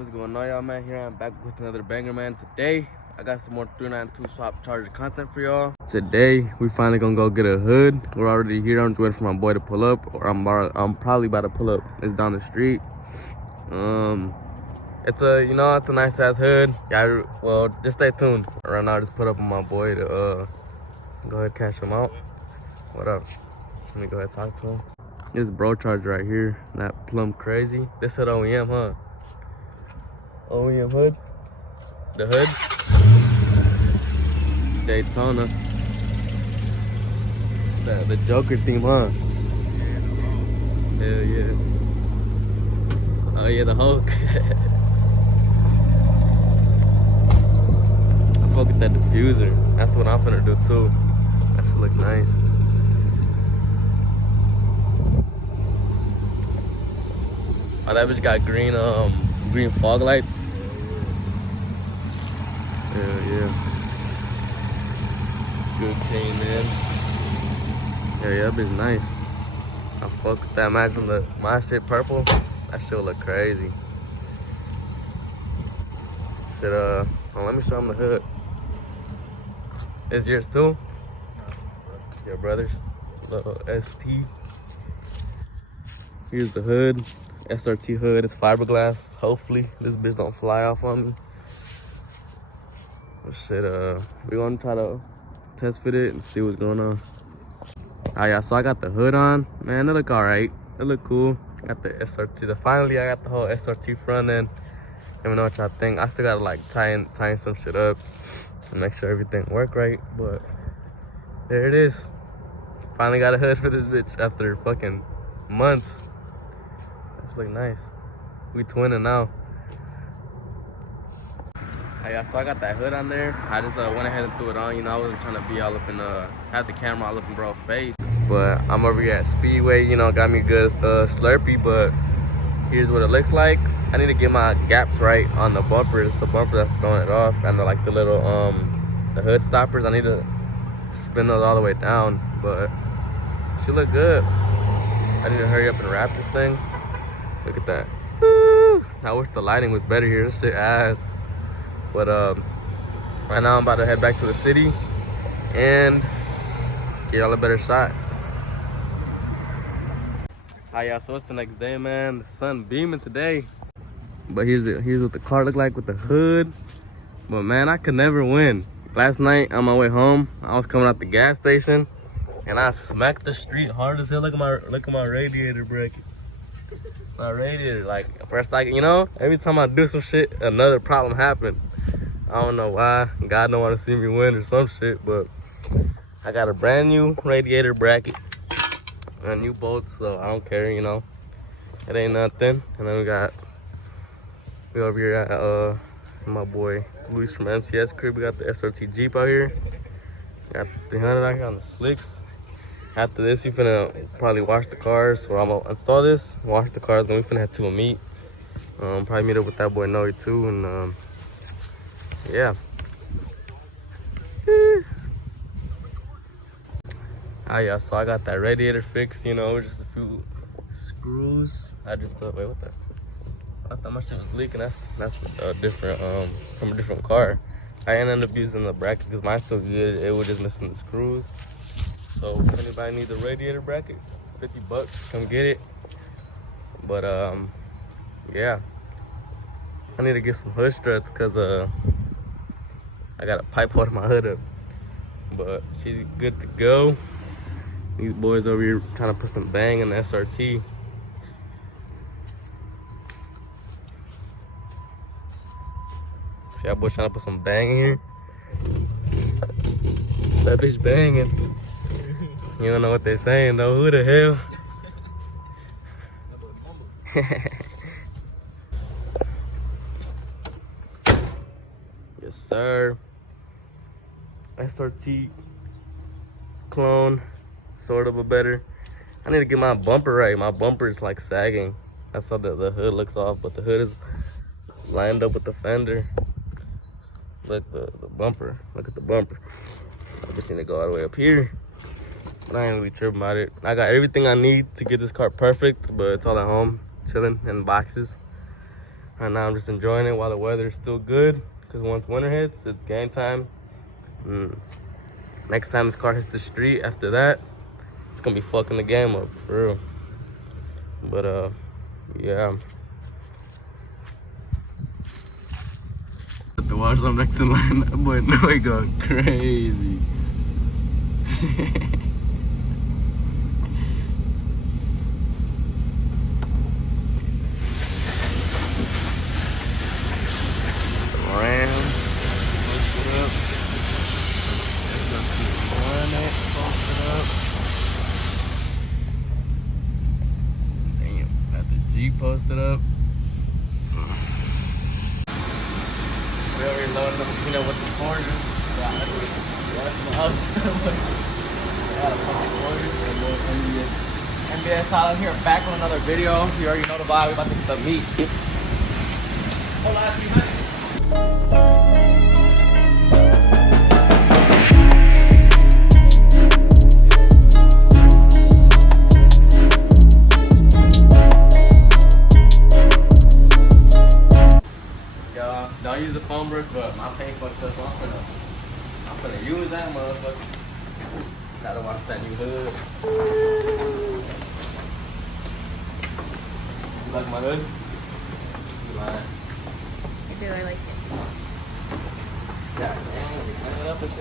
What's going on, y'all, man? Here I am back with another banger, man. Today I got some more 392 swap charger content for y'all. Today we finally gonna go get a hood. We're already here. I'm just waiting for my boy to pull up, or I'm probably about to pull up. It's down the street. It's a it's a nice ass hood. Yeah, well, just stay tuned. Right now I just put up on my boy to go ahead cash him out. What up? Let me go ahead and talk to him. This bro charger right here, that plum crazy. This hood OEM, huh? OEM hood. The hood. Daytona. It's the Joker theme, huh? Hell yeah. Oh yeah, the Hulk. I fuck with that diffuser. That's what I'm finna do too. That should look nice. Oh, that bitch got green green fog lights. Yeah. Good clean, man. Yeah, that bitch nice. I fuck with that. Imagine my shit purple. That shit look crazy. Shit, well, let me show him the hood. It's yours too? Your brother's little ST. Here's the hood. SRT hood. It's fiberglass. Hopefully this bitch don't fly off on me. Shit, we gonna try to test fit it and see what's going on. Yeah, so I got the hood on. Man, it look alright. It look cool. Got the SRT. Finally, I got the whole SRT front end. Let me know what y'all think. I still gotta like tie some shit up and make sure everything work right. But there it is. Finally got a hood for this bitch after fucking months. That's look nice. We twinning now. Yeah, so I got that hood on there. I just went ahead and threw it on. I wasn't trying to be all up in have the camera all up in bro's face. But I'm over here at Speedway, got me good Slurpee, but here's what it looks like. I need to get my gaps right on the bumper. It's the bumper that's throwing it off, and the little the hood stoppers. I need to spin those all the way down, but she look good. I need to hurry up and wrap this thing. Look at that. Woo! I wish the lighting was better here. This shit ass. But right now I'm about to head back to the city and get y'all a better shot. Yeah, so it's the next day, man. The sun beaming today. But here's what the car looked like with the hood. But man, I could never win. Last night on my way home, I was coming out the gas station and I smacked the street hard as hell. Look at my radiator bracket. My radiator, like first every time I do some shit, another problem happened. I don't know why. God don't want to see me win or some shit, but I got a brand new radiator bracket and new bolts, so I don't care, It ain't nothing. And then we over here at my boy Luis from MCS crib. We got the SRT Jeep out here. Got the 300 out here on the slicks. After this, we finna probably wash the cars. So I'm gonna install this, wash the cars, then we finna head to a meet. Probably meet up with that boy Noe too, and yeah. Yeah, so I got that radiator fixed, just a few screws. I just wait, what the? I thought my shit was leaking. That's a different from a different car. I ended up using the bracket because mine still good. It was just missing the screws. So if anybody needs a radiator bracket, $50, come get it. But yeah, I need to get some hood struts because I got a pipe holding my hood up. But she's good to go. These boys over here trying to put some bang in the SRT. See that boy trying to put some bang in here? So that bitch banging. You don't know what they saying though. Who the hell? Yes, sir. SRT clone, sort of a better. I need to get my bumper right. My bumper is like sagging. That's how the hood looks off, but the hood is lined up with the fender. Look, the bumper. Look at the bumper. I just need to go all the way up here. But I ain't really tripping about it. I got everything I need to get this car perfect, but it's all at home, chilling in boxes. Right now I'm just enjoying it while the weather's still good. Cause once winter hits, it's game time. Next time this car hits the street, after that, it's gonna be fucking the game up, for real. But yeah. The wash up next in line, that boy know he going crazy. Ram, posted up. SRT8 posted up. Damn, got the G posted up. We already loaded the machine up with the forgers. NBS out here back on another video. You already know the vibe. We about to get the meat. Hold on, don't use the foam brush, but my paint fucked up, so I'm finna use that motherfucker. Gotta watch that new hood. You like my hood? You lying? I do, I like it. God damn, we clean it up and shit.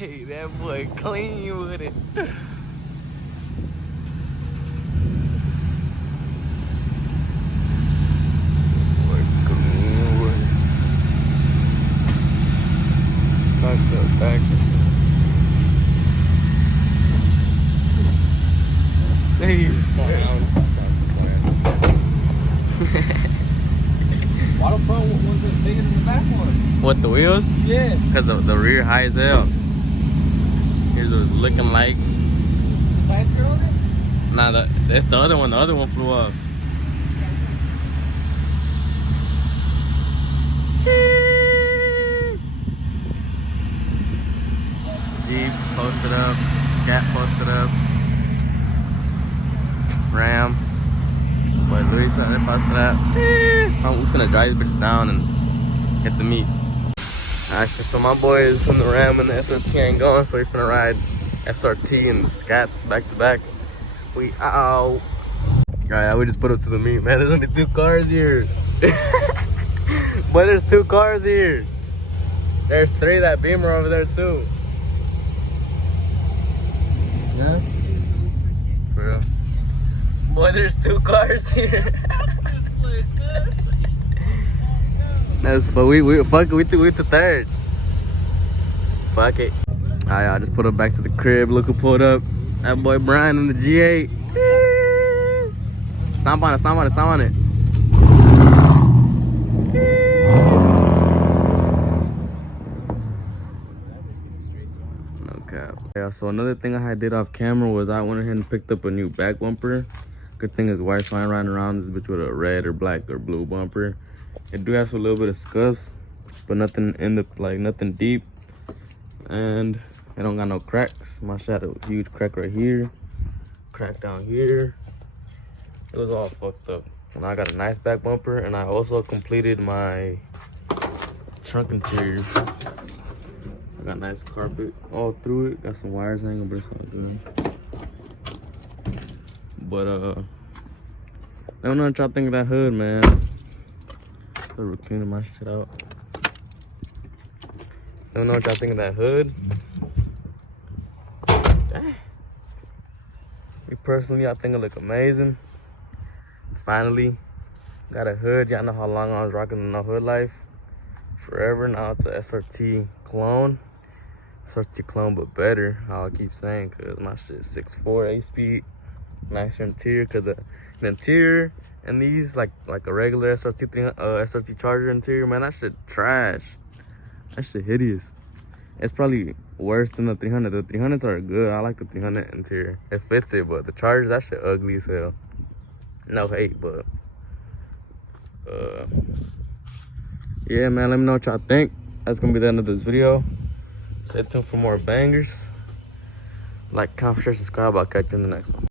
Hey, that boy clean with it. Boy clean with it. Knock the back. Saves. Why the front was it bigger than the back one? What, the wheels? Yeah. Because the rear high as hell. Here's what it's looking like. Side skirt on it? Nah, that's the other one. The other one flew off. Jeep posted up. Scat posted up. Ram. But Luis they posted up. We're gonna drive these bitches down and get the meat. Actually, so my boys from the Ram and the SRT ain't going, so we're finna ride SRT and the Scats back to back. We out. Alright, we just put up to the meet, man. There's only 2 cars here. But there's 2 cars here. There's 3 that Beamer over there too. Yeah. Boy, there's 2 cars here. This place, man. That's but we fuck it, we the third. Fuck it. Alright, I just put it back to the crib. Look who pulled up. That boy Brian in the G8. Stomp on it, stomp on it, stomp on it. No cap. Yeah, so another thing I did off camera was I went ahead and picked up a new back bumper. Good thing is wife's flying riding around this bitch with a red or black or blue bumper. It do have a little bit of scuffs, but nothing in the nothing deep, and it don't got no cracks. My shot a huge crack right here, crack down here. It was all fucked up. And I got a nice back bumper, and I also completed my trunk interior. I got nice carpet all through it. Got some wires hanging, but it's all good. But I don't know what y'all think of that hood, man. We're cleaning my shit out. I don't know what y'all think of that hood. Me personally, I think it look amazing. Finally, got a hood. Y'all know how long I was rocking the hood life. Forever. Now it's a SRT clone. SRT clone, but better. How I keep saying, cause my shit's 6'4", 8-speed. Nicer interior, cause the interior and these like a regular SRT Charger interior, man, that shit trash. That shit hideous. It's probably worse than the 300. The 300s are good. I like the 300 interior. It fits it, but the Charger, that shit ugly as hell. No hate, but yeah, man, let me know what y'all think. That's gonna be the end of this video. Stay tuned for more bangers. Like, comment, share, subscribe. I'll catch you in the next one.